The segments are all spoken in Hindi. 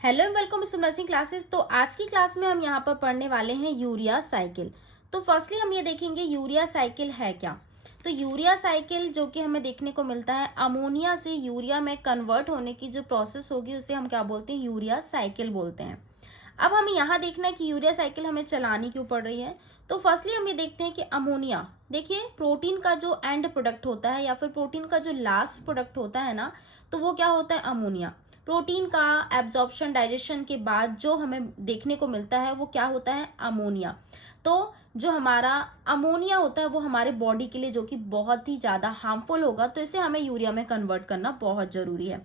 Hello and welcome to nursing classes. तो आज की क्लास में हम यहाँ पर पढ़ने वाले हैं यूरिया साइकिल। तो फर्स्टली हम ये देखेंगे यूरिया साइकिल है क्या। तो यूरिया साइकिल जो कि हमें देखने को मिलता है अमोनिया से यूरिया में कन्वर्ट होने की जो प्रोसेस होगी उसे हम क्या बोलते हैं, यूरिया साइकिल बोलते हैं। अब हमें यहाँ देखना है कि यूरिया साइकिल हमें चलानी क्यों पड़ रही है। तो फर्स्टली हम ये देखते हैं कि अमोनिया, देखिए प्रोटीन का जो एंड प्रोडक्ट होता है या फिर प्रोटीन का जो लास्ट प्रोडक्ट होता है ना, तो वो क्या होता है, अमोनिया। प्रोटीन का एब्जॉर्प्शन डाइजेशन के बाद जो हमें देखने को मिलता है वो क्या होता है, अमोनिया। तो जो हमारा अमोनिया होता है वो हमारे बॉडी के लिए जो कि बहुत ही ज्यादा हार्मफुल होगा, तो इसे हमें यूरिया में कन्वर्ट करना बहुत जरूरी है।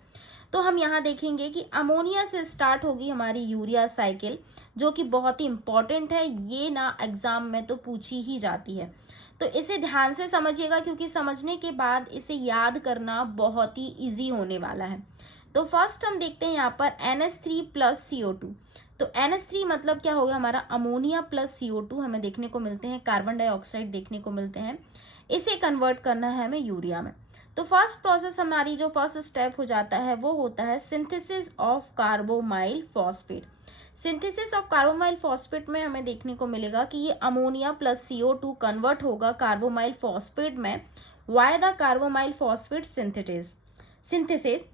तो हम यहाँ देखेंगे कि अमोनिया से स्टार्ट होगी हमारी यूरिया साइकिल, जो कि बहुत ही इंपॉर्टेंट है। ये ना एग्जाम में तो पूछी ही जाती है, तो इसे ध्यान से समझिएगा क्योंकि समझने के बाद इसे याद करना बहुत ही इजी होने वाला है। तो फर्स्ट हम देखते हैं यहाँ पर NH3 प्लस CO2। तो NH3 मतलब क्या होगा, हमारा अमोनिया प्लस CO2 हमें देखने को मिलते हैं, कार्बन डाइऑक्साइड देखने को मिलते हैं। इसे कन्वर्ट करना है हमें यूरिया में। तो फर्स्ट प्रोसेस हमारी जो फर्स्ट स्टेप हो जाता है वो होता है synthesis of carbamoyl phosphate. Synthesis of carbamoyl phosphate में हमें देखने को मिलेगा कि ये अमोनिया प्लस CO2 कन्वर्ट होगा कार्बोमाइल फॉस्फेट में why the carbamoyl phosphate synthesis.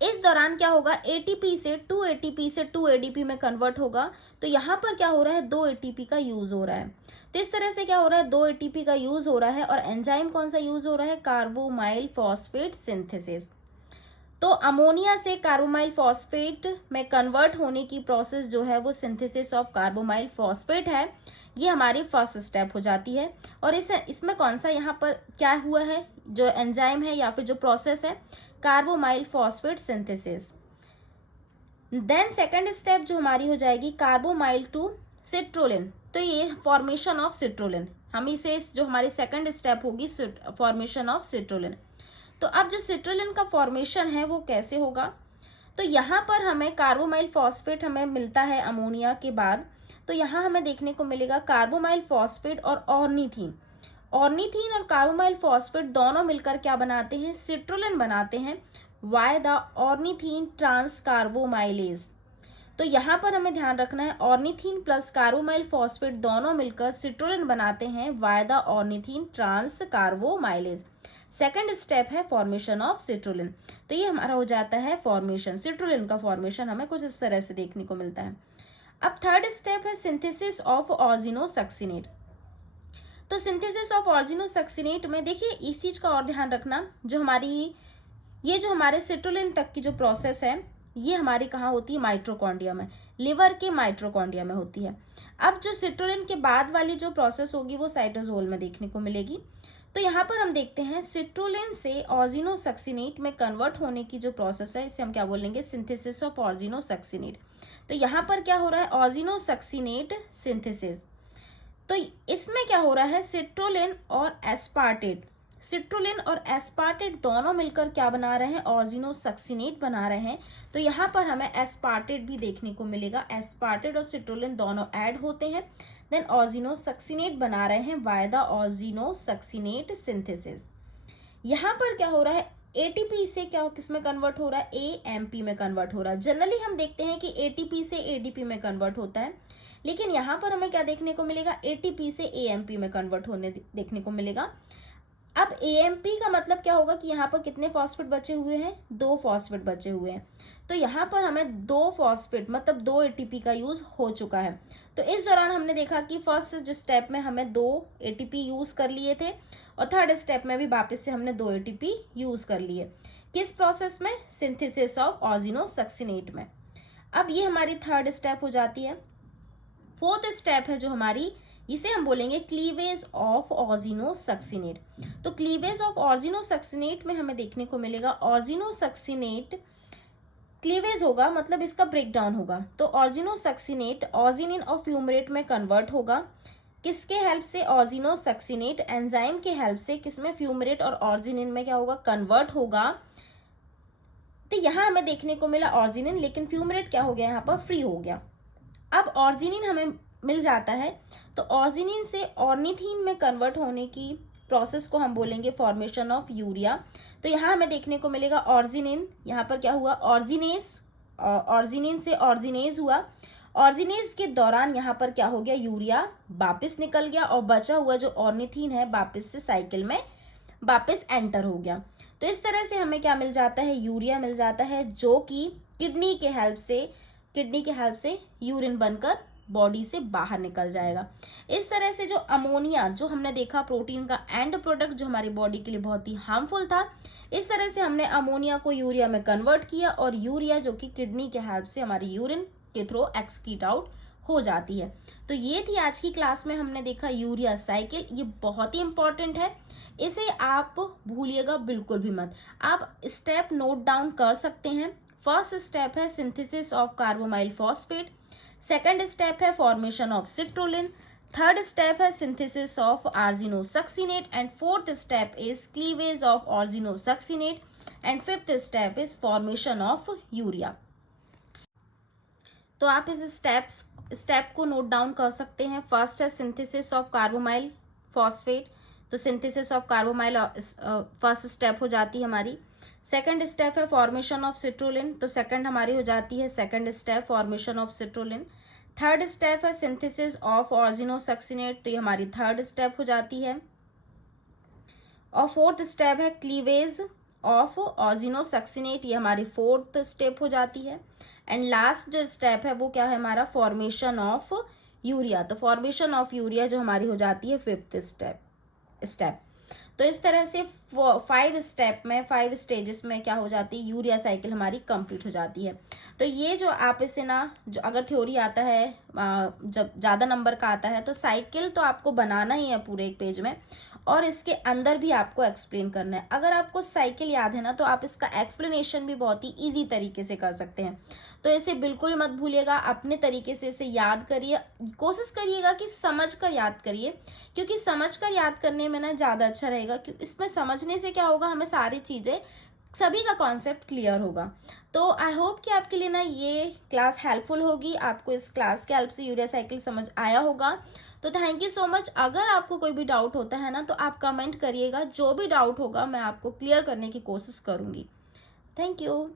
इस दौरान क्या होगा, ATP से 2 में कन्वर्ट होगा। तो यहाँ पर क्या हो रहा है, 2 ATP का यूज हो रहा है। तो इस तरह से क्या हो रहा है, 2 ATP का यूज हो रहा है और एंजाइम कौन सा यूज हो रहा है, कार्बोमाइल फॉस्फेट सिंथेसिस। तो अमोनिया से कार्बोमाइल फॉस्फेट में कन्वर्ट होने की प्रोसेस जो है वो सिंथेसिस ऑफ कार्बोमाइल फॉस्फेट है। ये हमारी फर्स्ट स्टेप हो जाती है। और इसमें कौन सा यहाँ पर क्या हुआ है, जो एंजाइम है या फिर जो प्रोसेस है, carbamoyl phosphate synthesis. Then second step जो हमारी हो जाएगी कार्बोमाइल टू सिट्रोलिन। तो ये फॉर्मेशन ऑफ सिट्रोलिन, हम इसे जो हमारी सेकंड स्टेप होगी फॉर्मेशन ऑफ सिट्रोलिन। तो अब जो सिट्रोलिन का फॉर्मेशन है वो कैसे होगा, तो यहाँ पर हमें कार्बोमाइल फॉस्फेट हमें मिलता है अमोनिया के बाद। तो यहाँ हमें देखने को मिलेगा कार्बोमाइल फॉस्फेट और ऑर्निथीन। ऑर्निथीन और कार्बोमाइल फॉस्फेट दोनों मिलकर क्या बनाते हैं, सिट्रोलिन बनाते हैं वाय द ऑर्निथीन ट्रांस कार्बोमाइलेज। तो यहाँ पर हमें ध्यान रखना है, ऑर्निथीन प्लस कार्बोमाइल फॉस्फेट दोनों मिलकर सिट्रोलिन बनाते हैं via the ornithine transcarbamylase. Second step है फॉर्मेशन ऑफ सिट्रोलिन। तो ये हमारा हो जाता है फॉर्मेशन, सिट्रोलिन का फॉर्मेशन हमें कुछ इस तरह से देखने को मिलता है। अब थर्ड स्टेप है सिंथेसिस ऑफ ऑर्जिनोसक्सिनेट। तो सिंथेसिस ऑफ ऑर्जिनोसक्सिनेट में देखिए इस चीज का और ध्यान रखना, जो हमारे सिट्रोलिन तक की जो प्रोसेस है ये हमारी कहाँ होती है, माइट्रोकॉन्ड्रिया में, लिवर के माइट्रोकॉन्ड्रिया में होती है। अब जो सिट्रोलिन के बाद वाली जो प्रोसेस होगी वो साइटोसोल में देखने को मिलेगी। तो यहाँ पर हम देखते हैं सिट्रोलिन से ऑर्जिनोसक्सिनेट में कन्वर्ट होने की जो प्रोसेस है इसे हम क्या बोलेंगे, सिंथेसिस ऑफ ऑर्जिनोसक्सिनेट। तो यहाँ पर क्या हो रहा है, ऑर्जिनोसक्सिनेट सिंथेसिस। तो इसमें क्या हो रहा है, सिट्रोलिन और एस्पार्टेट, सिट्रोलिन और एस्पार्टेट दोनों मिलकर क्या बना रहे हैं, ऑर्जिनोसक्सिनेट बना रहे हैं। तो यहाँ पर हमें एस्पार्टेट भी देखने को मिलेगा, एस्पार्टेट और सिट्रोलिन दोनों ऐड होते हैं, देन ऑर्जिनोसक्सिनेट बना रहे हैं वाय द ऑर्जिनोसक्सिनेट सिंथेसिस। यहाँ पर क्या हो रहा है, ATP से क्या किसमें कन्वर्ट हो रहा है, AMP में कन्वर्ट हो रहा है। जनरली हम देखते हैं कि ATP से ADP में कन्वर्ट होता है, लेकिन यहाँ पर हमें क्या देखने को मिलेगा, ATP से AMP में कन्वर्ट होने देखने को मिलेगा। अब AMP का मतलब क्या होगा कि यहाँ पर कितने फॉस्फेट बचे हुए हैं, 2 फॉस्फेट बचे हुए हैं। तो यहाँ पर हमें 2 फॉस्फेट मतलब 2 ATP का यूज हो चुका है। तो इस दौरान हमने देखा कि फर्स्ट जो स्टेप में हमें 2 ATP यूज कर लिए थे और थर्ड स्टेप में भी वापस से हमने 2 ATP यूज कर लिए। किस प्रोसेस में, सिंथेसिस ऑफ ऑर्जिनोसक्सिनेट में। अब ये हमारी थर्ड स्टेप हो जाती है। फोर्थ स्टेप है जो हमारी, इसे हम बोलेंगे क्लीवेज ऑफ ऑर्जिनोसक्सिनेट। तो क्लीवेज ऑफ ऑर्जिनोसक्सिनेट में हमें देखने को मिलेगा ऑर्जिनोसक्सिनेट क्लीवेज होगा, मतलब इसका ब्रेक डाउन होगा। तो ऑर्जिनोसक्सिनेट ऑर्जिनिन और फ्यूमरेट में कन्वर्ट होगा, किसके हेल्प से, ऑर्जिनोसक्सिनेट एंजाइम के हेल्प से, किसमें, फ्यूमरेट और ऑर्जिनिन में क्या होगा, कन्वर्ट होगा। तो यहाँ हमें देखने को मिला ऑर्जिनिन, लेकिन फ्यूमरेट क्या हो गया, यहाँ पर फ्री हो गया। अब ऑर्जिनिन हमें मिल जाता है, तो ऑर्जिनिन से ऑर्निथीन में कन्वर्ट होने की प्रोसेस को हम बोलेंगे फॉर्मेशन ऑफ यूरिया। तो यहाँ हमें देखने को मिलेगा ऑर्जिनिन, यहाँ पर क्या हुआ, ऑर्जिनेस ऑर्जिनिन से ऑर्जिनेज हुआ। ऑर्जिनेज के दौरान यहाँ पर क्या हो गया, यूरिया वापस निकल गया और बचा हुआ जो ऑर्निथीन है वापस से साइकिल में वापस एंटर हो गया। तो इस तरह से हमें क्या मिल जाता है, यूरिया मिल जाता है, जो कि किडनी के हेल्प से यूरिन बनकर बॉडी से बाहर निकल जाएगा। इस तरह से जो अमोनिया, जो हमने देखा प्रोटीन का एंड प्रोडक्ट, जो हमारी बॉडी के लिए बहुत ही हार्मफुल था, इस तरह से हमने अमोनिया को यूरिया में कन्वर्ट किया और यूरिया जो कि किडनी के हेल्प से हमारी यूरिन के थ्रू एक्सक्रीट आउट हो जाती है। तो ये थी आज की क्लास में हमने देखा यूरिया साइकिल। ये बहुत ही इंपॉर्टेंट है, इसे आप भूलिएगा बिल्कुल भी मत। आप स्टेप नोट डाउन कर सकते हैं। फर्स्ट स्टेप है synthesis of carbamoyl phosphate, second step है formation of citrulline, third step है synthesis of argininosuccinate and fourth step is cleavage of argininosuccinate and fifth step is formation of urea. तो आप इस स्टेप को नोट डाउन कर सकते हैं। फर्स्ट है सिंथेसिस ऑफ कार्बोमाइल फॉस्फेट, तो synthesis of carbamoyl first step हो जाती है हमारी। सेकंड स्टेप है फॉर्मेशन ऑफ सिट्रोलिन, तो सेकंड हमारी हो जाती है second step formation of citrulline. Third step है सिंथेसिस ऑफ ऑर्जिनोसक्सिनेट, तो ये हमारी थर्ड स्टेप हो जाती है। और फोर्थ स्टेप है क्लीवेज ऑफ ऑर्जिनोसक्सिनेट, ये हमारी फोर्थ स्टेप हो जाती है। एंड लास्ट जो स्टेप है वो क्या है हमारा, फॉर्मेशन ऑफ यूरिया, तो फॉर्मेशन ऑफ यूरिया जो हमारी हो जाती है फिफ्थ स्टेप। तो इस तरह से 5 स्टेजेस में क्या हो जाती है, यूरिया साइकिल हमारी कंप्लीट हो जाती है। तो ये जो आप इसे ना, जो अगर थ्योरी आता है जब ज़्यादा नंबर का आता है, तो साइकिल तो आपको बनाना ही है पूरे एक पेज में, और इसके अंदर भी आपको एक्सप्लेन करना है। अगर आपको साइकिल याद है ना, तो आप इसका एक्सप्लेनेशन भी बहुत ही इजी तरीके से कर सकते हैं। तो इसे बिल्कुल मत भूलिएगा, अपने तरीके से इसे याद करिए, कोशिश करिएगा कि समझ कर याद करिए, क्योंकि समझ कर याद करने में ना ज़्यादा अच्छा रहेगा। क्योंकि इसमें समझने से क्या होगा, हमें सारी चीज़ें, सभी का कॉन्सेप्ट क्लियर होगा। तो आई होप कि आपके लिए ना ये क्लास हेल्पफुल होगी, आपको इस क्लास के हेल्प से यूरिया साइकिल समझ आया होगा। तो थैंक यू सो मच। अगर आपको कोई भी डाउट होता है ना, तो आप कमेंट करिएगा, जो भी डाउट होगा मैं आपको क्लियर करने की कोशिश करूँगी। Thank you.